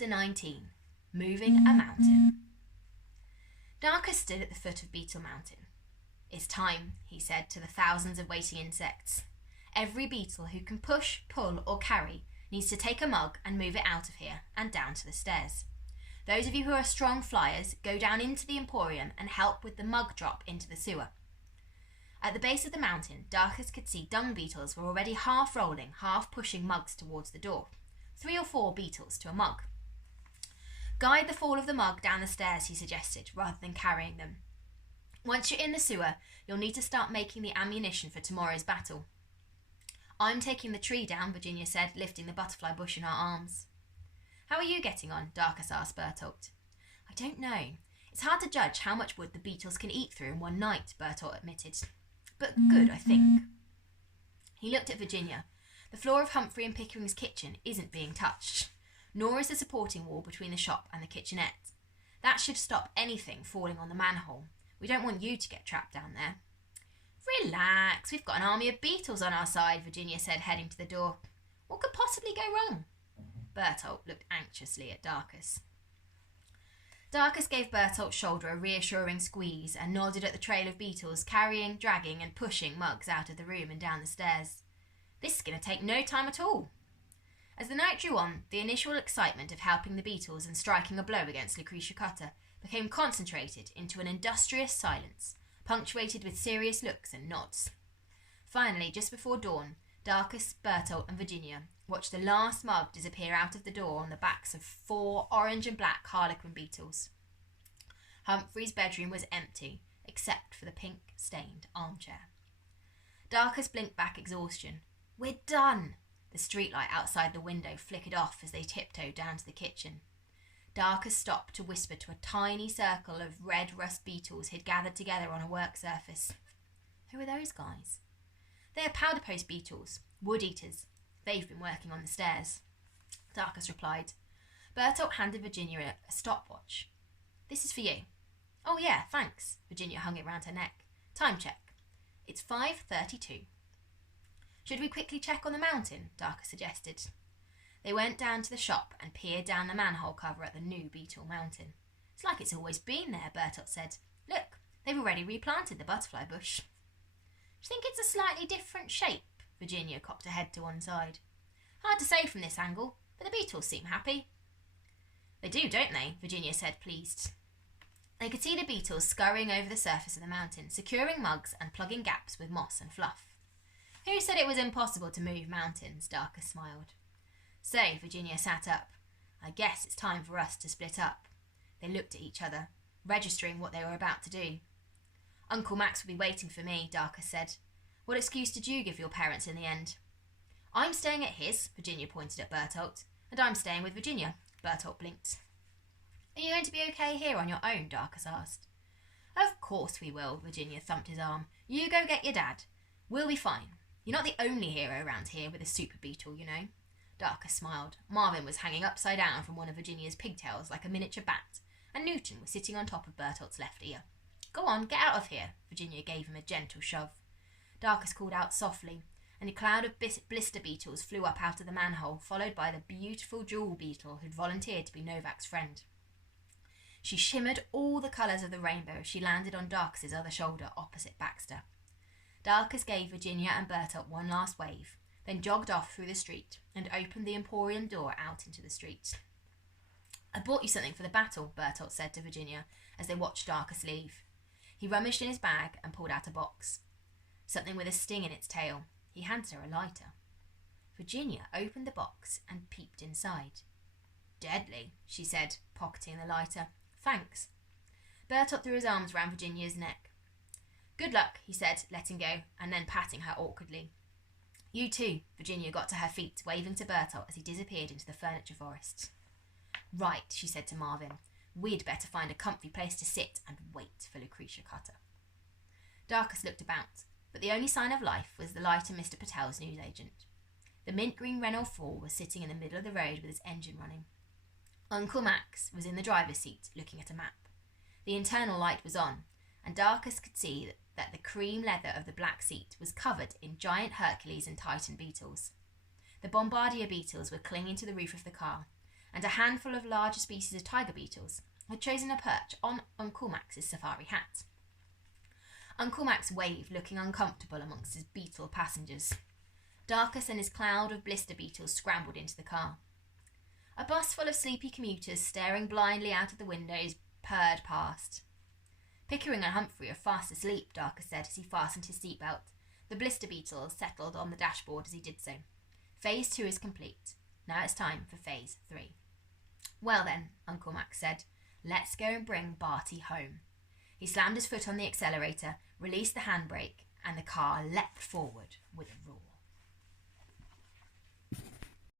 Chapter 19. Moving a Mountain. Darkus stood at the foot of Beetle Mountain. "It's time," he said to the thousands of waiting insects. "Every beetle who can push, pull, or carry needs to take a mug and move it out of here and down to the stairs. Those of you who are strong flyers, go down into the Emporium and help with the mug drop into the sewer." At the base of the mountain, Darkus could see dung beetles were already half rolling, half pushing mugs towards the door. 3 or 4 beetles to a mug. "Guide the fall of the mug down the stairs," he suggested, rather than carrying them. "Once you're in the sewer, you'll need to start making the ammunition for tomorrow's battle." "I'm taking the tree down," Virginia said, lifting the butterfly bush in her arms. "How are you getting on?" Darkus asked Bertolt. "I don't know. It's hard to judge how much wood the beetles can eat through in one night," Bertolt admitted. "But good, I think." He looked at Virginia. The floor of Humphrey and Pickering's kitchen isn't being touched, nor is the supporting wall between the shop and the kitchenette. That should stop anything falling on the manhole. We don't want you to get trapped down there. "Relax, we've got an army of beetles on our side," Virginia said, heading to the door. "What could possibly go wrong?" Bertolt looked anxiously at Darkus. Darkus gave Bertolt's shoulder a reassuring squeeze and nodded at the trail of beetles carrying, dragging and pushing mugs out of the room and down the stairs. "This is going to take no time at all." As the night drew on, the initial excitement of helping the beetles and striking a blow against Lucretia Cutter became concentrated into an industrious silence, punctuated with serious looks and nods. Finally, just before dawn, Darkus, Bertolt and Virginia watched the last mug disappear out of the door on the backs of 4 orange and black harlequin beetles. Humphrey's bedroom was empty, except for the pink-stained armchair. Darkus blinked back exhaustion. "We're done!" The streetlight outside the window flickered off as they tiptoed down to the kitchen. Darkus stopped to whisper to a tiny circle of red rust beetles he'd gathered together on a work surface. "Who are those guys?" "They are powder post beetles, wood eaters. They've been working on the stairs," Darkus replied. Bertolt handed Virginia a stopwatch. "This is for you." "Oh yeah, thanks." Virginia hung it round her neck. "Time check. It's 5:32. "Should we quickly check on the mountain?" Darkus suggested. They went down to the shop and peered down the manhole cover at the new Beetle Mountain. "It's like it's always been there," Bertolt said. "Look, they've already replanted the butterfly bush." "Do you think it's a slightly different shape?" Virginia cocked her head to one side. "Hard to say from this angle, but the beetles seem happy." "They do, don't they?" Virginia said, pleased. They could see the beetles scurrying over the surface of the mountain, securing mugs and plugging gaps with moss and fluff. "Who said it was impossible to move mountains?" Darkus smiled. So Virginia sat up. "I guess it's time for us to split up." They looked at each other, registering what they were about to do. "Uncle Max will be waiting for me," Darkus said. "What excuse did you give your parents in the end?" "I'm staying at his," Virginia pointed at Bertolt. "And I'm staying with Virginia." Bertolt blinked. "Are you going to be okay here on your own?" Darkus asked. "Of course we will," Virginia thumped his arm. "You go get your dad. We'll be fine. You're not the only hero around here with a super beetle, you know." Darkus smiled. Marvin was hanging upside down from one of Virginia's pigtails like a miniature bat, and Newton was sitting on top of Bertolt's left ear. "Go on, get out of here." Virginia gave him a gentle shove. Darkus called out softly, and a cloud of blister beetles flew up out of the manhole, followed by the beautiful jewel beetle who'd volunteered to be Novak's friend. She shimmered all the colours of the rainbow as she landed on Darkus's other shoulder opposite Baxter. Darkus gave Virginia and Bertolt one last wave, then jogged off through the street and opened the Emporium door out into the street. "I bought you something for the battle," Bertolt said to Virginia as they watched Darkus leave. He rummaged in his bag and pulled out a box. Something with a sting in its tail. He handed her a lighter. Virginia opened the box and peeped inside. "Deadly," she said, pocketing the lighter. "Thanks." Bertolt threw his arms round Virginia's neck. "Good luck," he said, letting go, and then patting her awkwardly. "You too." Virginia got to her feet, waving to Bertolt as he disappeared into the furniture forest. "Right," she said to Marvin. "We'd better find a comfy place to sit and wait for Lucretia Cutter." Darkus looked about, but the only sign of life was the light in Mr. Patel's newsagent. The mint green Renault 4 was sitting in the middle of the road with its engine running. Uncle Max was in the driver's seat, looking at a map. The internal light was on, and Darkus could see that the cream leather of the black seat was covered in giant Hercules and Titan beetles. The Bombardier beetles were clinging to the roof of the car, and a handful of larger species of tiger beetles had chosen a perch on Uncle Max's safari hat. Uncle Max waved, looking uncomfortable amongst his beetle passengers. Darkus and his cloud of blister beetles scrambled into the car. A bus full of sleepy commuters staring blindly out of the windows purred past. Pickering and Humphrey are fast asleep, Darkus said as he fastened his seatbelt. The blister beetles settled on the dashboard as he did so. Phase 2 is complete. Now it's time for Phase 3. Well then, Uncle Max said, let's go and bring Barty home. He slammed his foot on the accelerator, released the handbrake, and the car leapt forward with a roar.